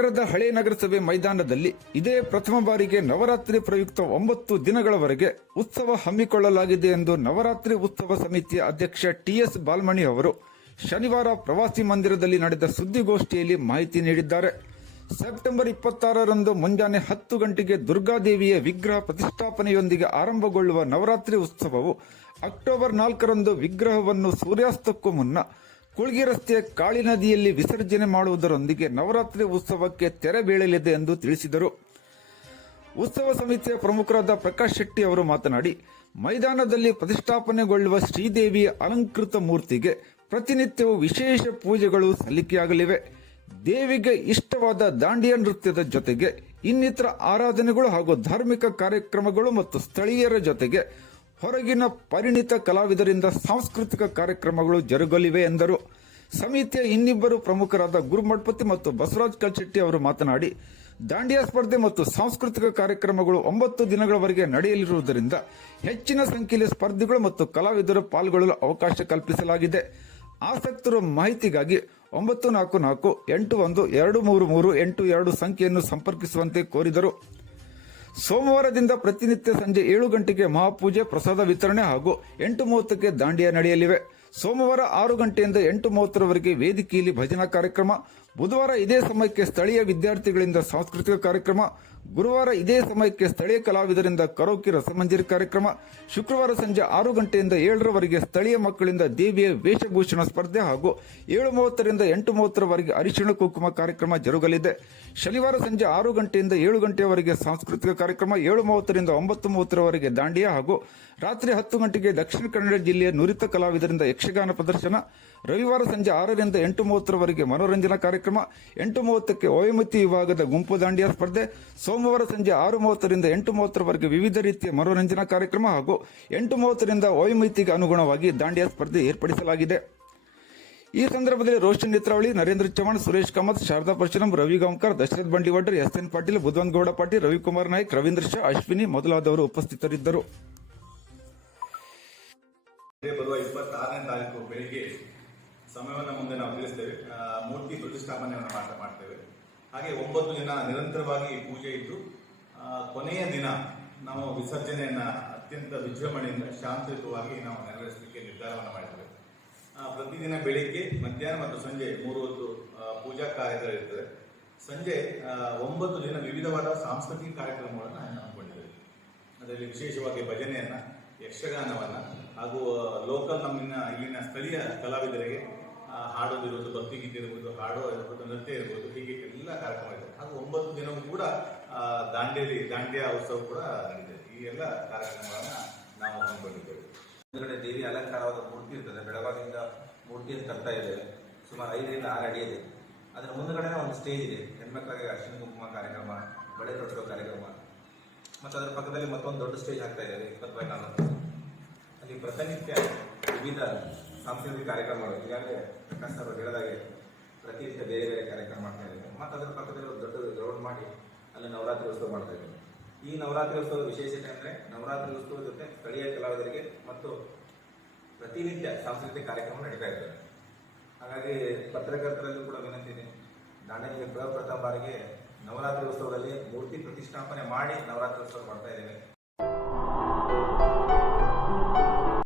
ನಗರದ ಹಳೆ ನಗರಸಭೆ ಮೈದಾನದಲ್ಲಿ ಇದೇ ಪ್ರಥಮ ಬಾರಿಗೆ ನವರಾತ್ರಿ ಪ್ರಯುಕ್ತ 9 ದಿನಗಳವರೆಗೆ ಉತ್ಸವ ಹಮ್ಮಿಕೊಳ್ಳಲಾಗಿದೆ ಎಂದು ನವರಾತ್ರಿ ಉತ್ಸವ ಸಮಿತಿಯ ಅಧ್ಯಕ್ಷ ಟಿಎಸ್ ಬಾಲ್ಮಣಿ ಅವರು ಶನಿವಾರ ಪ್ರವಾಸಿ ಮಂದಿರದಲ್ಲಿ ನಡೆದ ಸುದ್ದಿಗೋಷ್ಠಿಯಲ್ಲಿ ಮಾಹಿತಿ ನೀಡಿದ್ದಾರೆ. ಸೆಪ್ಟೆಂಬರ್ 26ರಂದು ಮುಂಜಾನೆ 10 ಗಂಟೆಗೆ ದುರ್ಗಾದೇವಿಯ ವಿಗ್ರಹ ಪ್ರತಿಷ್ಠಾಪನೆಯೊಂದಿಗೆ ಆರಂಭಗೊಳ್ಳುವ ನವರಾತ್ರಿ ಉತ್ಸವವು ಅಕ್ಟೋಬರ್ 4ರಂದು ವಿಗ್ರಹವನ್ನು ಸೂರ್ಯಾಸ್ತಕ್ಕೂ ಮುನ್ನ ಕುಳ್ಗಿ ರಸ್ತೆಯ ಕಾಳಿ ನದಿಯಲ್ಲಿ ವಿಸರ್ಜನೆ ಮಾಡುವುದರೊಂದಿಗೆ ನವರಾತ್ರಿ ಉತ್ಸವಕ್ಕೆ ತೆರೆ ಬೀಳಲಿದೆ ಎಂದು ತಿಳಿಸಿದರು. ಉತ್ಸವ ಸಮಿತಿಯ ಪ್ರಮುಖರಾದ ಪ್ರಕಾಶ್ ಶೆಟ್ಟಿ ಅವರು ಮಾತನಾಡಿ, ಮೈದಾನದಲ್ಲಿ ಪ್ರತಿಷ್ಠಾಪನೆಗೊಳ್ಳುವ ಶ್ರೀದೇವಿಯ ಅಲಂಕೃತ ಮೂರ್ತಿಗೆ ಪ್ರತಿನಿತ್ಯವೂ ವಿಶೇಷ ಪೂಜೆಗಳು ಸಲ್ಲಿಕೆಯಾಗಲಿವೆ. ದೇವಿಗೆ ಇಷ್ಟವಾದ ದಾಂಡಿಯಾ ನೃತ್ಯದ ಜೊತೆಗೆ ಇನ್ನಿತರ ಆರಾಧನೆಗಳು ಹಾಗೂ ಧಾರ್ಮಿಕ ಕಾರ್ಯಕ್ರಮಗಳು ಮತ್ತು ಸ್ಥಳೀಯರ ಜೊತೆಗೆ ಹೊರಗಿನ ಪರಿಣಿತ ಕಲಾವಿದರಿಂದ ಸಾಂಸ್ಕೃತಿಕ ಕಾರ್ಯಕ್ರಮಗಳು ಜರುಗಲಿವೆ ಎಂದರು. ಸಮಿತಿಯ ಇನ್ನಿಬ್ಬರು ಪ್ರಮುಖರಾದ ಗುರುಮಠಪತಿ ಮತ್ತು ಬಸವರಾಜ್ ಕಲ್ಶೆಟ್ಟಿ ಅವರು ಮಾತನಾಡಿ, ದಾಂಡಿಯಾ ಸ್ಪರ್ಧೆ ಮತ್ತು ಸಾಂಸ್ಕೃತಿಕ ಕಾರ್ಯಕ್ರಮಗಳು 9 ದಿನಗಳವರೆಗೆ ನಡೆಯಲಿರುವುದರಿಂದ ಹೆಚ್ಚಿನ ಸಂಖ್ಯೆಯಲ್ಲಿ ಸ್ಪರ್ಧಿಗಳು ಮತ್ತು ಕಲಾವಿದರು ಪಾಲ್ಗೊಳ್ಳಲು ಅವಕಾಶ ಕಲ್ಪಿಸಲಾಗಿದೆ. ಆಸಕ್ತರು ಮಾಹಿತಿಗಾಗಿ 9448123382 ಸಂಖ್ಯೆಯನ್ನು ಸಂಪರ್ಕಿಸುವಂತೆ ಕೋರಿದರು. ಸೋಮವಾರದಿಂದ ಪ್ರತಿನಿತ್ಯ ಸಂಜೆ 7 ಗಂಟೆಗೆ ಮಹಾಪೂಜೆ, ಪ್ರಸಾದ ವಿತರಣೆ ಹಾಗೂ 8:30ಕ್ಕೆ ದಾಂಡಿಯಾ ನಡೆಯಲಿವೆ. ಸೋಮವಾರ 6 ಗಂಟೆಯಿಂದ 8:30ರವರೆಗೆ ವೇದಿಕೆಯಲ್ಲಿ ಭಜನಾ ಕಾರ್ಯಕ್ರಮ, ಬುಧವಾರ ಇದೇ ಸಮಯಕ್ಕೆ ಸ್ಥಳೀಯ ವಿದ್ಯಾರ್ಥಿಗಳಿಂದ ಸಾಂಸ್ಕೃತಿಕ ಕಾರ್ಯಕ್ರಮ, ಗುರುವಾರ ಇದೇ ಸಮಯಕ್ಕೆ ಸ್ಥಳೀಯ ಕಲಾವಿದರಿಂದ ಕರೋಕಿ ರಸಮಂಜರಿ ಕಾರ್ಯಕ್ರಮ, ಶುಕ್ರವಾರ ಸಂಜೆ 6 ಗಂಟೆಯಿಂದ 7ರವರೆಗೆ ಸ್ಥಳೀಯ ಮಕ್ಕಳಿಂದ ದೇವಿಯ ವೇಷಭೂಷಣ ಸ್ಪರ್ಧೆ ಹಾಗೂ 7:30ರಿಂದ 8:30ರವರೆಗೆ ಅರಿಶಿಣ ಕುಂಕುಮ ಕಾರ್ಯಕ್ರಮ ಜರುಗಲಿದೆ. ಶನಿವಾರ ಸಂಜೆ 6 ಗಂಟೆಯಿಂದ 7 ಗಂಟೆಯವರೆಗೆ ಸಾಂಸ್ಕೃತಿಕ ಕಾರ್ಯಕ್ರಮ, 7:30ರಿಂದ 9:30ರವರೆಗೆ ದಾಂಡಿಯಾ ಹಾಗೂ ರಾತ್ರಿ 10 ಗಂಟೆಗೆ ದಕ್ಷಿಣ ಕನ್ನಡ ಜಿಲ್ಲೆಯ ನುರಿತ ಕಲಾವಿದರಿಂದ ಯಕ್ಷಗಾನ ಪ್ರದರ್ಶನ. ರವಿವಾರ ಸಂಜೆ 6ರಿಂದ 8:30ರವರೆಗೆ ಮನೋರಂಜನಾ ಕಾರ್ಯಕ್ರಮ, 8:30ಕ್ಕೆ ವಯೋಮಿತಿ ವಿಭಾಗದ ಗುಂಪು ದಾಂಡಿಯಾ ಸ್ಪರ್ಧೆ, ಸೋಮವಾರ ಸಂಜೆ 6:30ರಿಂದ 8:30ರವರೆಗೆ ವಿವಿಧ ರೀತಿಯ ಮನೋರಂಜನಾ ಕಾರ್ಯಕ್ರಮ ಹಾಗೂ 8:30ರಿಂದ ವಯೋಮಿತಿಗೆ ಅನುಗುಣವಾಗಿ ದಾಂಡಿಯಾ ಸ್ಪರ್ಧೆ ಏರ್ಪಡಿಸಲಾಗಿದೆ. ಈ ಸಂದರ್ಭದಲ್ಲಿ ರೋಷನ್ ನೇತ್ರಾವಳಿ, ನರೇಂದ್ರ ಚವ್ಹಾಣ್, ಸುರೇಶ್ ಕಾಮತ್, ಶಾರದಾ ಪರಶುರಾಮ್, ರವಿ ಗಾಂವ್ಕರ್, ದಶರಥ್ ಬಂಡಿವಡ್ಡರ್, ಎಸ್.ಎನ್. ಪಾಟೀಲ್, ಬುಧವಂತಗೌಡ ಪಾಟೀಲ್, ರವಿಕುಮಾರ್ ನಾಯ್ಕ್, ರವೀಂದ್ರ ಶಾ, ಅಶ್ವಿನಿ ಮೊದಲಾದವರು ಉಪಸ್ಥಿತರಿದ್ದರು. ಬರುವ 26ನೇ ತಾರೀಕು ಬೆಳಿಗ್ಗೆ ಸಮಯವನ್ನು ಮುಂದೆ ನಾವು ತಿಳಿಸ್ತೇವೆ. ಮೂರ್ತಿ ಪ್ರತಿಷ್ಠಾಪನೆಯನ್ನು ಮಾಡ್ತೇವೆ. ಹಾಗೆ 9 ದಿನ ನಿರಂತರವಾಗಿ ಪೂಜೆ ಇದ್ದು ಕೊನೆಯ ದಿನ ನಾವು ವಿಸರ್ಜನೆಯನ್ನ ಅತ್ಯಂತ ವಿಜೃಂಭಣೆಯಿಂದ ಶಾಂತಿಯುತವಾಗಿ ನಾವು ನೆರವೇರಿಸಲಿಕ್ಕೆ ನಿರ್ಧಾರವನ್ನು ಮಾಡಿದ್ದೇವೆ. ಪ್ರತಿದಿನ ಬೆಳಿಗ್ಗೆ, ಮಧ್ಯಾಹ್ನ ಮತ್ತು ಸಂಜೆ 3 ಹೊತ್ತು ಪೂಜಾ ಕಾರ್ಯಗಳಿರ್ತದೆ. ಸಂಜೆ 9 ದಿನ ವಿವಿಧವಾದ ಸಾಂಸ್ಕೃತಿಕ ಕಾರ್ಯಕ್ರಮಗಳನ್ನು ಹಮ್ಮಿಕೊಂಡಿದ್ದೇವೆ. ಅದರಲ್ಲಿ ವಿಶೇಷವಾಗಿ ಭಜನೆಯನ್ನ, ಯಕ್ಷಗಾನವನ್ನ ಹಾಗೂ ಲೋಕಲ್ ಇಲ್ಲಿನ ಸ್ಥಳೀಯ ಕಲಾವಿದರಿಗೆ ಹಾಡೋದಿರ್ಬೋದು, ಭಕ್ತಿಗೀತೆ ಇರ್ಬೋದು, ಹಾಡೋ ಇರ್ಬೋದು, ನೃತ್ಯ ಇರ್ಬೋದು, ಹೀಗೆ ಎಲ್ಲ ಕಾರ್ಯಕ್ರಮ ಇದೆ. ಹಾಗೂ 9 ದಿನವೂ ಕೂಡ ದಾಂಡಿಯಾ ಉತ್ಸವ ಕೂಡ ನಡೀತದೆ. ಈ ಎಲ್ಲ ಕಾರ್ಯಕ್ರಮಗಳನ್ನ ನಾವು ಹಮ್ಮಿಕೊಂಡಿದ್ದೇವೆ. ಮುಂದುಗಡೆ ದೇವಿ ಅಲಂಕಾರವಾದ ಮೂರ್ತಿ ಇರ್ತದೆ. ಬೆಳಗಾವಿಯಿಂದ ಮೂರ್ತಿಯನ್ನು ತರ್ತಾ ಇದ್ದೇವೆ. ಸುಮಾರು 5ರಿಂದ 6 ಅಡಿ ಇದೆ. ಅದರ ಮುಂದುಗಡೆ ಒಂದು ಸ್ಟೇಜ್ ಇದೆ. ಹೆಣ್ಮಕ್ಳಿಗೆ ಅರ್ಶಿಣ ಕುಂಕುಮ ಕಾರ್ಯಕ್ರಮ, ಬಳೆ ತೊಟ್ಟಿರೋ ಕಾರ್ಯಕ್ರಮ, ಮತ್ತು ಅದರ ಪಕ್ಕದಲ್ಲಿ ಮತ್ತೊಂದು ದೊಡ್ಡ ಸ್ಟೇಜ್ ಹಾಕ್ತಾ ಇದ್ದೇವೆ 20/4. ಅಲ್ಲಿ ಪ್ರತಿನಿತ್ಯ ವಿವಿಧ ಸಾಂಸ್ಕೃತಿಕ ಕಾರ್ಯಕ್ರಮಗಳು, ಈಗಾಗಲೇ ಪ್ರಕಾಶ್ ಅವರು ಹೇಳಿದಾಗೆ ಪ್ರತಿನಿತ್ಯ ಬೇರೆ ಬೇರೆ ಕಾರ್ಯಕ್ರಮ ಮಾಡ್ತಾ ಇದ್ದೇವೆ. ಮತ್ತು ಅದರ ಪಕ್ಕದಲ್ಲಿ ಒಂದು ದೊಡ್ಡ ಗ್ರೌಂಡ್ ಮಾಡಿ ಅಲ್ಲಿ ನವರಾತ್ರಿ ಉತ್ಸವ ಮಾಡ್ತಾ ಇದ್ದೇವೆ. ಈ ನವರಾತ್ರಿ ಉತ್ಸವದ ವಿಶೇಷತೆ ಅಂದರೆ ನವರಾತ್ರಿ ಉತ್ಸವದ ಜೊತೆ ಸ್ಥಳೀಯ ಕಲಾವಿದರಿಗೆ ಮತ್ತು ಪ್ರತಿನಿತ್ಯ ಸಾಂಸ್ಕೃತಿಕ ಕಾರ್ಯಕ್ರಮ ನಡೀತಾ ಇರ್ತದೆ. ಹಾಗಾಗಿ ಪತ್ರಕರ್ತರಲ್ಲೂ ಕೂಡ ವಿನಂತಿ ಇದೆ, ದಾಂಡೇಲಿಗೆ ಪ್ರಥಮ ಬಾರಿಗೆ ನವರಾತ್ರಿ ಉತ್ಸವದಲ್ಲಿ ಮೂರ್ತಿ ಪ್ರತಿಷ್ಠಾಪನೆ ಮಾಡಿ ನವರಾತ್ರಿ ಉತ್ಸವ ಮಾಡ್ತಾ ಇದ್ದೇವೆ.